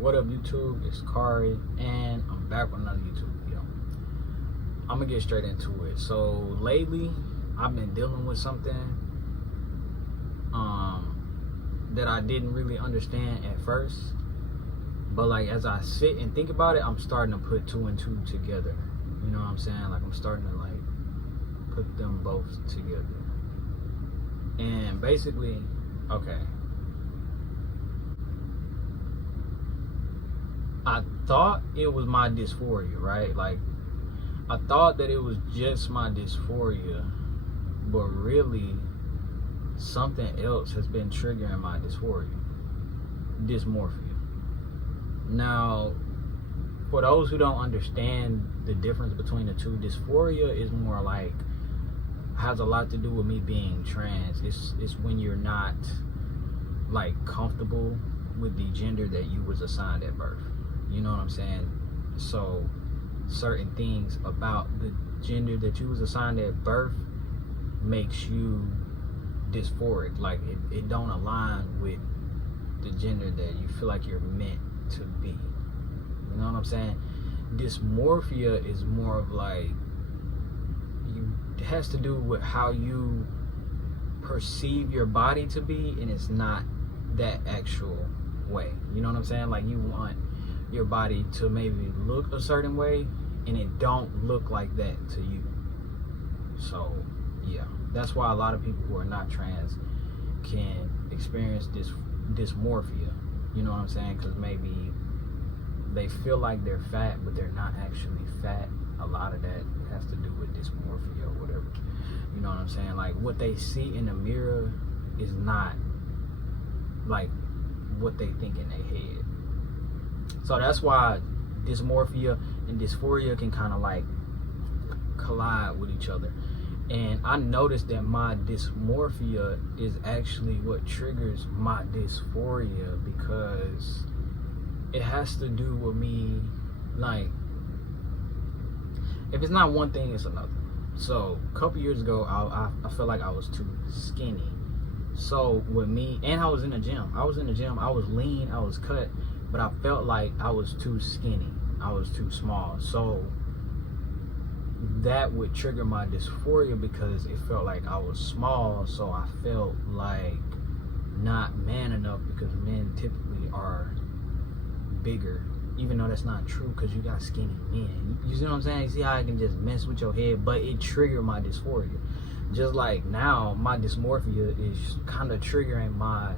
What up, YouTube? It's Kari, and I'm back with another YouTube video. I'm gonna get straight into it. So lately, I've been dealing with something that I didn't really understand at first, but like as I sit and think about it, I'm starting to put two and two together. You know what I'm saying? Like I'm starting to like put them both together. And basically, okay, I thought it was my dysphoria, right? Like I thought that it was just my dysphoria, but really something else has been triggering my dysphoria, dysmorphia. Now, for those who don't understand the difference between the two, dysphoria is more like, has a lot to do with me being trans. It's when you're not like comfortable with the gender that you was assigned at birth. You know what I'm saying? So certain things about the gender that you was assigned at birth makes you dysphoric. Like it don't align with the gender that you feel like you're meant to be. You know what I'm saying? Dysmorphia is more of like, it has to do with how you perceive your body to be, and it's not that actual way. You know what I'm saying? Like you want your body to maybe look a certain way, and it don't look like that to you. So yeah, that's why a lot of people who are not trans can experience this dysmorphia. You know what I'm saying? Because maybe they feel like they're fat, but they're not actually fat. A lot of that has to do with dysmorphia or whatever. You know what I'm saying? Like what they see in the mirror is not like what they think in their head. So that's why dysmorphia and dysphoria can kind of like collide with each other. And I noticed that my dysmorphia is actually what triggers my dysphoria, because it has to do with me, like, if it's not one thing, it's another. So a couple years ago, I felt like I was too skinny. So with me, and I was in the gym. I was lean, I was cut, but I felt like I was too skinny. I was too small. So that would trigger my dysphoria because it felt like I was small. So I felt like not man enough, because men typically are bigger, even though that's not true, because you got skinny men. You see what I'm saying? You see how I can just mess with your head, but it triggered my dysphoria. Just like now, my dysmorphia is kind of triggering my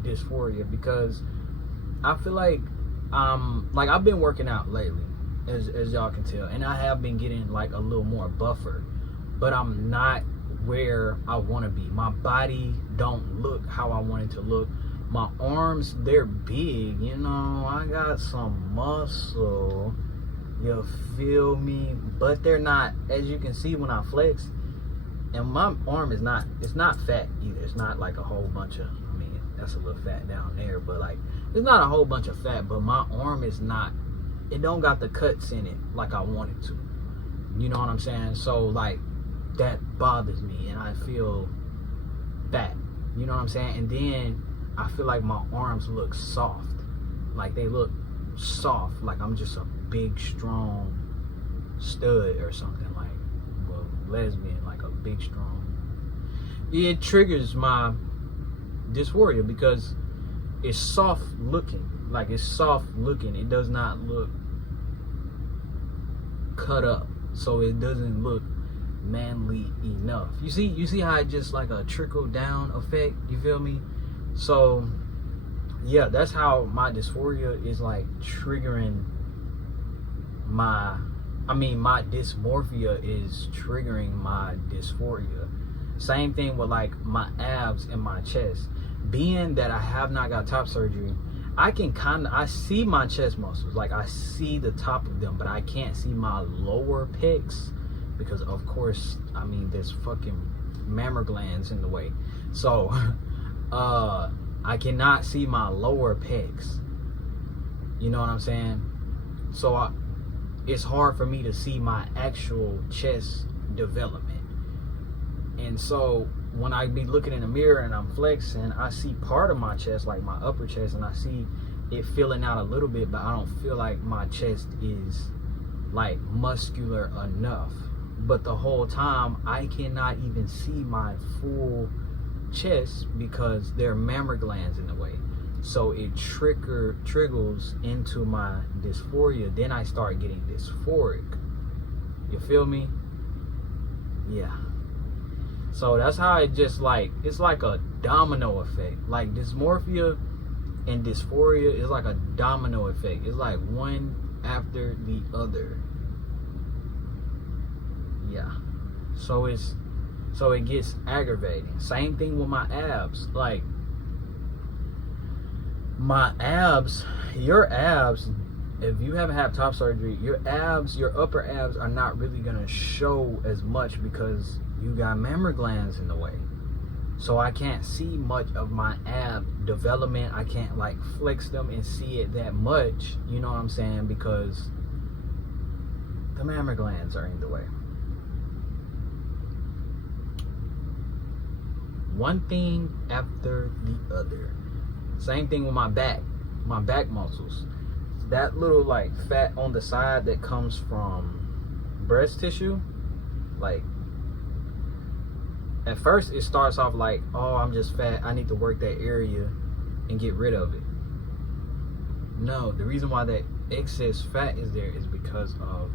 dysphoria, because I feel like I've been working out lately, as y'all can tell, and I have been getting like a little more buffer, but I'm not where I want to be. My body don't look how I want it to look. My arms, they're big, you know, I got some muscle, you feel me? But they're not, as you can see when I flex, and my arm is not, it's not fat either. It's not like a whole bunch of, I mean, that's a little fat down there, but like, it's not a whole bunch of fat, but my arm is not, it don't got the cuts in it like I want it to. You know what I'm saying? So like, that bothers me, and I feel fat. You know what I'm saying? And then I feel like my arms look soft. Like they look soft, like I'm just a big, strong stud or something, like, well, lesbian, like a big, strong. It triggers my dysphoria because it's soft looking. Like it's soft looking. It does not look cut up. So it doesn't look manly enough. You see how it just like a trickle down effect? You feel me? So yeah, that's how my dysphoria is like triggering my dysmorphia is triggering my dysphoria. Same thing with like my abs and my chest. Being that I have not got top surgery, I see my chest muscles, like I see the top of them, but I can't see my lower pecs because of course, I mean, there's fucking mammal glands in the way. So I cannot see my lower pecs. You know what I'm saying? So it's hard for me to see my actual chest development. And so when I be looking in the mirror and I'm flexing, I see part of my chest, like my upper chest, and I see it filling out a little bit, but I don't feel like my chest is like muscular enough. But the whole time I cannot even see my full chest because there are mammary glands in the way. So it triggers into my dysphoria. Then I start getting dysphoric. You feel me? Yeah. So that's how it just like, it's like a domino effect. Like dysmorphia and dysphoria is like a domino effect. It's like one after the other. Yeah. So it gets aggravating. Same thing with my abs. Like my abs, your abs, if you haven't had top surgery, your abs, your upper abs are not really gonna show as much because you got mammary glands in the way. So I can't see much of my ab development. I can't like flex them and see it that much, you know what I'm saying, because the mammary glands are in the way. One thing after the other. Same thing with my back muscles. That little like fat on the side that comes from breast tissue, like at first it starts off like, oh, I'm just fat, I need to work that area and get rid of it. No, the reason why that excess fat is there is because of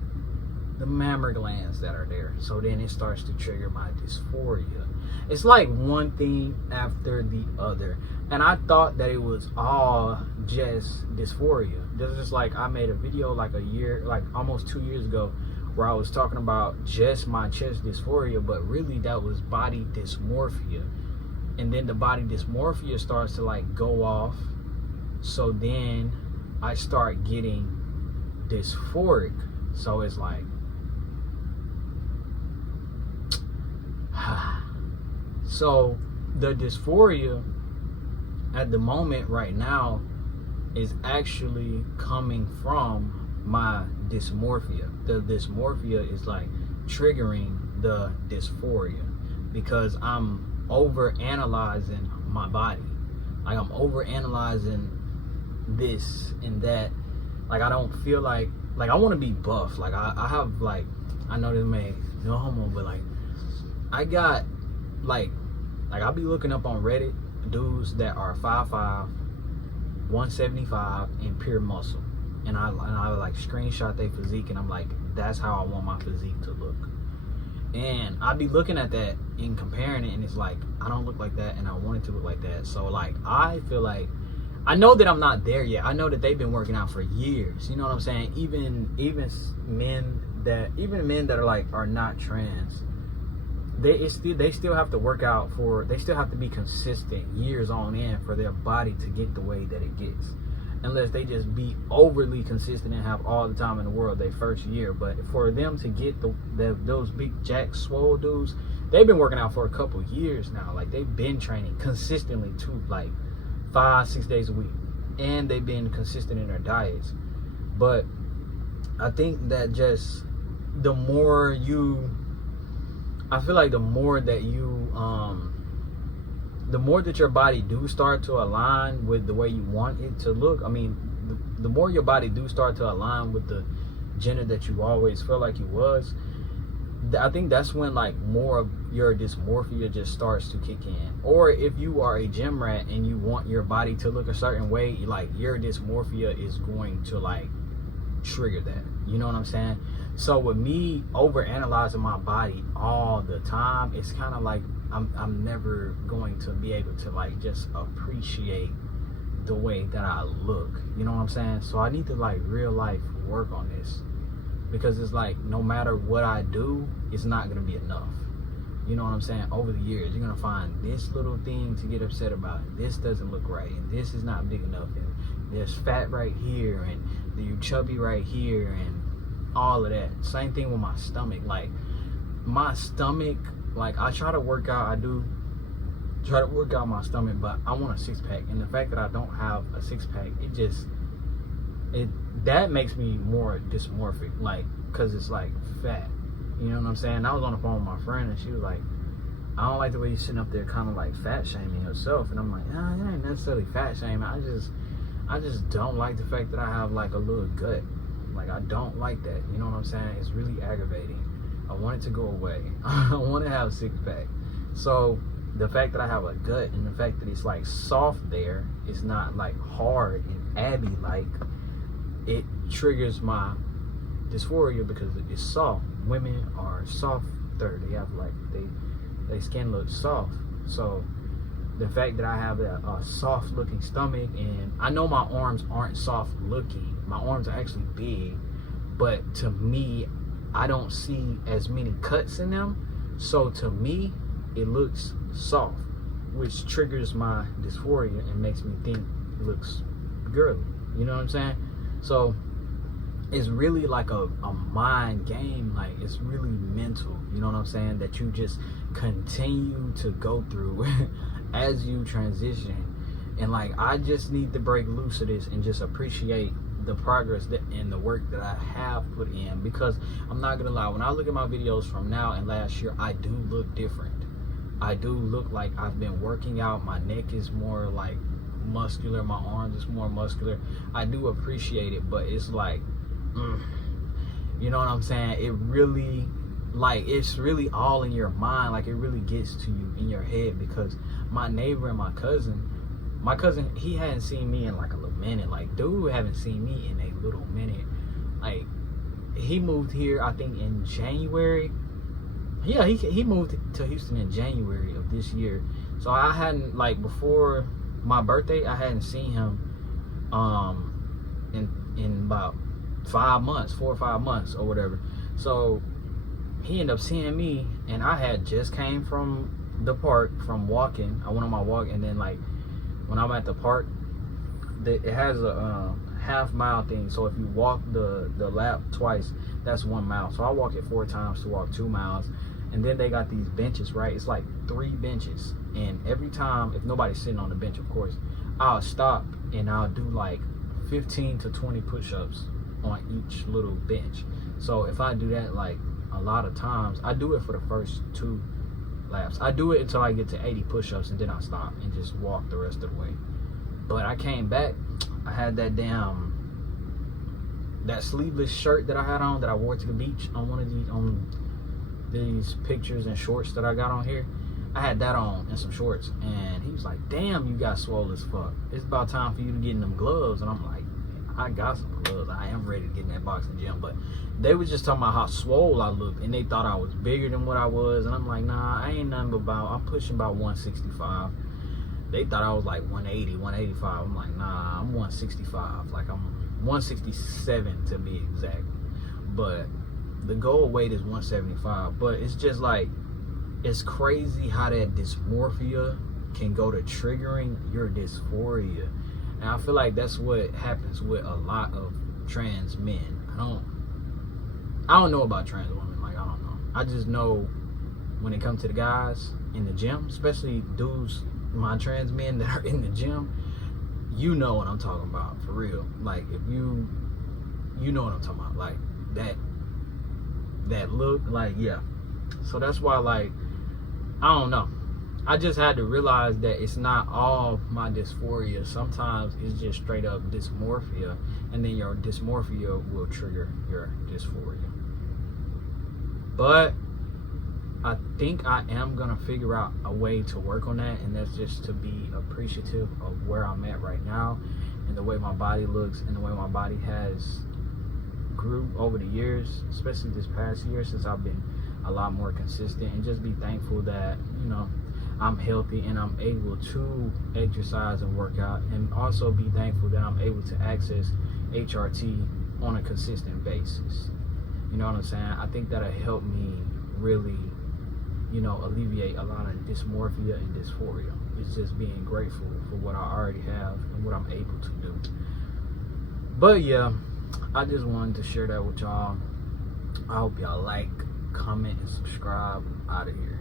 the mammary glands that are there. So then it starts to trigger my dysphoria. It's like one thing after the other. And I thought that it was all just dysphoria. This is like, I made a video like a year, like almost 2 years ago, where I was talking about just my chest dysphoria, but really that was body dysmorphia. And then the body dysmorphia starts to like go off. So then I start getting dysphoric. So it's like, so the dysphoria at the moment right now is actually coming from my dysmorphia. The dysmorphia is like triggering the dysphoria because I'm over analyzing my body. Like I'm over analyzing this and that. Like I don't feel like I want to be buff. Like I have like, I know this may no homo, but like I got like I'll be looking up on Reddit dudes that are 5'5", 175 and pure muscle, and I like screenshot their physique, and I'm like, that's how I want my physique to look. And I be looking at that and comparing it, and it's like, I don't look like that, and I want it to look like that. So like I feel like, I know that I'm not there yet. I know that they've been working out for years. You know what I'm saying? Even men that are like are not trans, they still have to work out for, they still have to be consistent years on end for their body to get the way that it gets. Unless they just be overly consistent and have all the time in the world their first year. But for them to get those big jack swole dudes, they've been working out for a couple years now. Like they've been training consistently too, like 5-6 days a week, and they've been consistent in their diets. But I think that just the more you, I feel like the more that you the more that your body do start to align with the way you want it to look, I mean the more your body do start to align with the gender that you always felt like you was, I think that's when like more of your dysmorphia just starts to kick in. Or if you are a gym rat and you want your body to look a certain way, like your dysmorphia is going to like trigger that. You know what I'm saying? So with me over analyzing my body all the time, it's kind of like I'm never going to be able to like just appreciate the way that I look. You know what I'm saying? So I need to like real life work on this, because it's like no matter what I do, it's not gonna be enough. You know what I'm saying? Over the years, you're gonna find this little thing to get upset about. This doesn't look right, and this is not big enough, and there's fat right here, and you're chubby right here, and all of that. Same thing with my stomach. Like my stomach, like I try to work out, I do try to work out my stomach, but I want a six-pack, and the fact that I don't have a six-pack, that makes me more dysmorphic, like, cause it's like fat. You know what I'm saying? I was on the phone with my friend, and she was like, I don't like the way you're sitting up there kind of like fat shaming yourself. And I'm like, nah, it ain't necessarily fat shaming. I just don't like the fact that I have like a little gut. Like, I don't like that. You know what I'm saying? It's really aggravating. I want it to go away. I want to have a six pack. So the fact that I have a gut and the fact that it's like soft there, it's not like hard and abby like, it triggers my dysphoria because it's soft. Women are softer. They have like they skin looks soft. So the fact that I have a soft looking stomach, and I know my arms aren't soft looking. My arms are actually big, but to me, I don't see as many cuts in them. So to me, it looks soft, which triggers my dysphoria and makes me think it looks girly. You know what I'm saying? So it's really like a mind game. Like, it's really mental. You know what I'm saying? That you just continue to go through as you transition. And like, I just need to break loose of this and just appreciate the progress that and the work that I have put in. Because I'm not gonna lie, when I look at my videos from now and last year, I do look different. I do look like I've been working out. My neck is more like muscular, my arms is more muscular. I do appreciate it, but it's like, you know what I'm saying? It really, like, it's really all in your mind. Like, it really gets to you in your head. Because my neighbor and my cousin, he hadn't seen me in like a little minute. Like, dude haven't seen me in a little minute. Like, he moved here, I think, in January. Yeah, he moved to Houston in January of this year. So I hadn't, like, before my birthday, I hadn't seen him in about 4 or 5 months or whatever. So he ended up seeing me, and I had just came from the park from walking. I went on my walk, and then like when I'm at the park, it has a half-mile thing. So if you walk the lap twice, that's 1 mile. So I walk it 4 times to walk 2 miles. And then they got these benches, right? It's like 3 benches. And every time, if nobody's sitting on the bench, of course, I'll stop and I'll do like 15 to 20 push-ups on each little bench. So if I do that like a lot of times, I do it for the first 2 laps. I do it until I get to 80 push-ups, and then I stop and just walk the rest of the way. But I came back, I had that sleeveless shirt that I had on, that I wore to the beach on one of these pictures and shorts that I got on here. I had that on and some shorts, and he was like, damn, you got swole as fuck. It's about time for you to get in them gloves. And I'm like, I got some gloves. I am ready to get in that boxing gym. But they was just talking about how swole I looked, and they thought I was bigger than what I was. And I'm like, nah, I ain't nothing but I'm pushing about 165. They thought I was like 180, 185. I'm like, nah, I'm 165. Like, I'm 167 to be exact. But the goal weight is 175. But it's just like, it's crazy how that dysmorphia can go to triggering your dysphoria. And I feel like that's what happens with a lot of trans men. I don't know about trans women. Like, I don't know. I just know when it comes to the guys in the gym, especially dudes, my trans men that are in the gym, you know what I'm talking about, for real. Like, if you know what I'm talking about. Like, that look, like, yeah. So that's why, like, I don't know. I just had to realize that it's not all my dysphoria. Sometimes it's just straight up dysmorphia, and then your dysmorphia will trigger your dysphoria. But I think I am gonna figure out a way to work on that, and that's just to be appreciative of where I'm at right now, and the way my body looks, and the way my body has grew over the years, especially this past year since I've been a lot more consistent, and just be thankful that, you know, I'm healthy and I'm able to exercise and work out, and also be thankful that I'm able to access HRT on a consistent basis. You know what I'm saying? I think that'll help me really, you know, alleviate a lot of dysmorphia and dysphoria. It's just being grateful for what I already have and what I'm able to do. But yeah, I just wanted to share that with y'all. I hope y'all like, comment, and subscribe. Out of here.